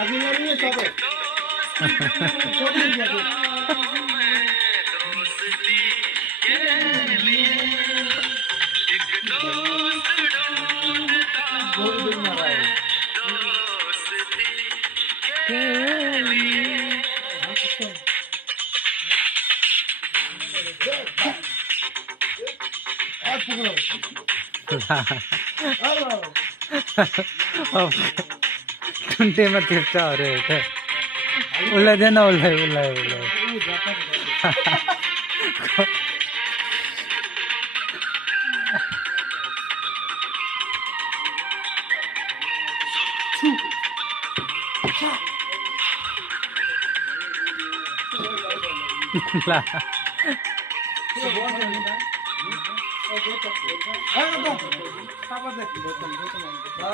अभी नहीं है सब छोड़ दिया बोल दे ना रहा है आज पकड़ो कुंटे में तिरछा हो रहे थे उल्ला देना उल्ला उल्ला उल्ला ला